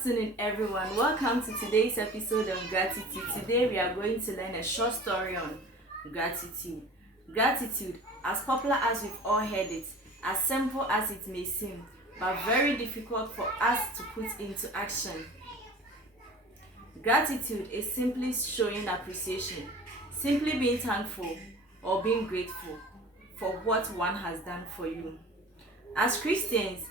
afternoon, everyone. Welcome to today's episode of Gratitude. Today we are going to learn a short story on gratitude. Gratitude, as popular as we've all heard it, as simple as it may seem, but very difficult for us to put into action. Gratitude is simply showing appreciation, simply being thankful or being grateful for what one has done for you. As Christians,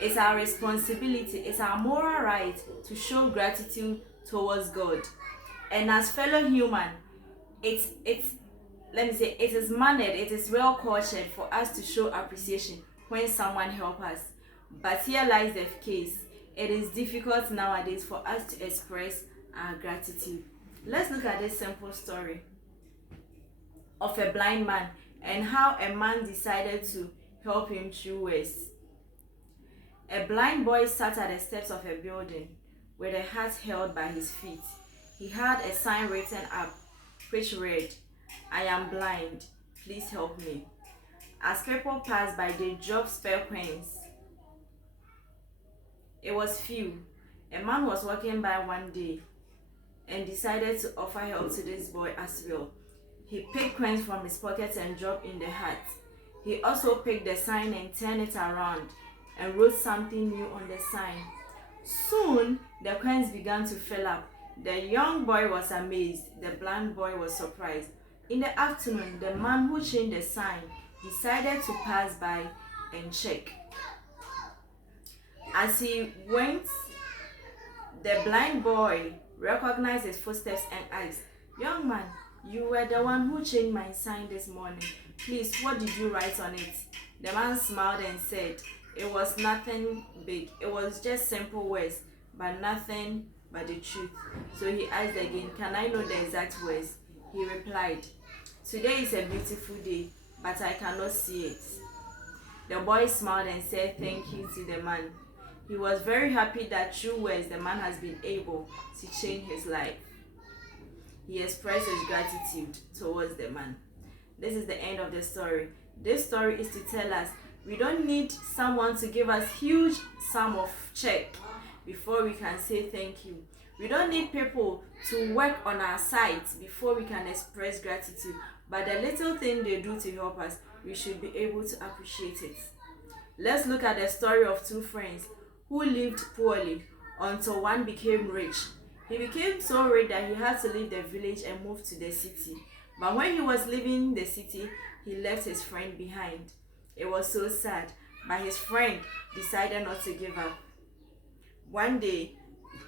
it's our responsibility, it's our moral right to show gratitude towards God. And as fellow human, it is mannered, it is well cultured for us to show appreciation when someone helps us. But here lies the case. It is difficult nowadays for us to express our gratitude. Let's look at this simple story of a blind man and how a man decided to help him through words. A blind boy sat at the steps of a building with a hat held by his feet. He had a sign written up which read, "I am blind, please help me." As people passed by, they dropped spare coins. It was few. A man was walking by one day and decided to offer help to this boy as well. He picked coins from his pocket and dropped in the hat. He also picked the sign and turned it around and wrote something new on the sign. Soon, the coins began to fill up. The young boy was amazed. The blind boy was surprised. In the afternoon, the man who changed the sign decided to pass by and check. As he went, the blind boy recognized his footsteps and asked, "Young man, you were the one who changed my sign this morning. Please, what did you write on it?" The man smiled and said, "It was nothing big. It was just simple words, but nothing but the truth." So he asked again, "Can I know the exact words?" He replied, "Today is a beautiful day, but I cannot see it." The boy smiled and said thank you to the man. He was very happy that through words the man has been able to change his life. He expressed his gratitude towards the man. This is the end of the story. This story is to tell us we don't need someone to give us huge sum of check before we can say thank you. We don't need people to work on our side before we can express gratitude. But the little thing they do to help us, we should be able to appreciate it. Let's look at the story of two friends who lived poorly until one became rich. He became so rich that he had to leave the village and move to the city. But when he was leaving the city, he left his friend behind. It was so sad, but his friend decided not to give up. One day,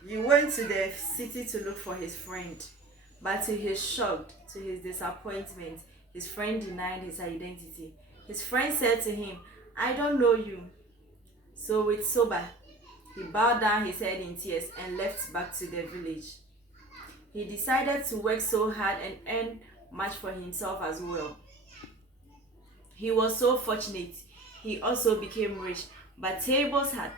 he went to the city to look for his friend. But to his shock, to his disappointment, his friend denied his identity. His friend said to him, "I don't know you." So with sober, he bowed down his head in tears and left back to the village. He decided to work so hard and earn much for himself as well. He was so fortunate. He also became rich, but tables had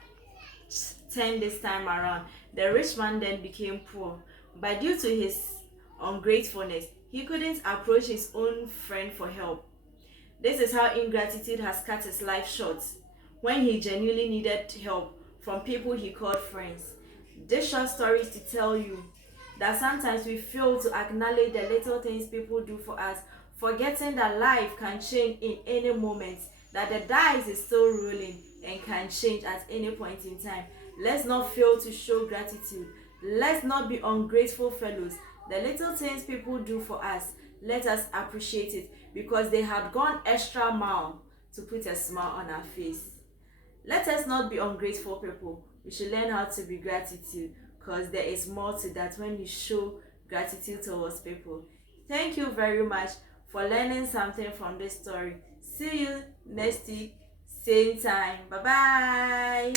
turned this time around. The rich man then became poor, but due to his ungratefulness, he couldn't approach his own friend for help. This is how ingratitude has cut his life short when he genuinely needed help from people he called friends. This short story is to tell you that sometimes we fail to acknowledge the little things people do for us, forgetting that life can change in any moment, that the dice is still rolling and can change at any point in time. Let's not fail to show gratitude. Let's not be ungrateful fellows. The little things people do for us, let us appreciate it because they had gone extra mile to put a smile on our face. Let us not be ungrateful people. We should learn how to be gratitude because there is more to that when you show gratitude towards people. Thank you very much for learning something from this story. See you next week, same time. Bye bye.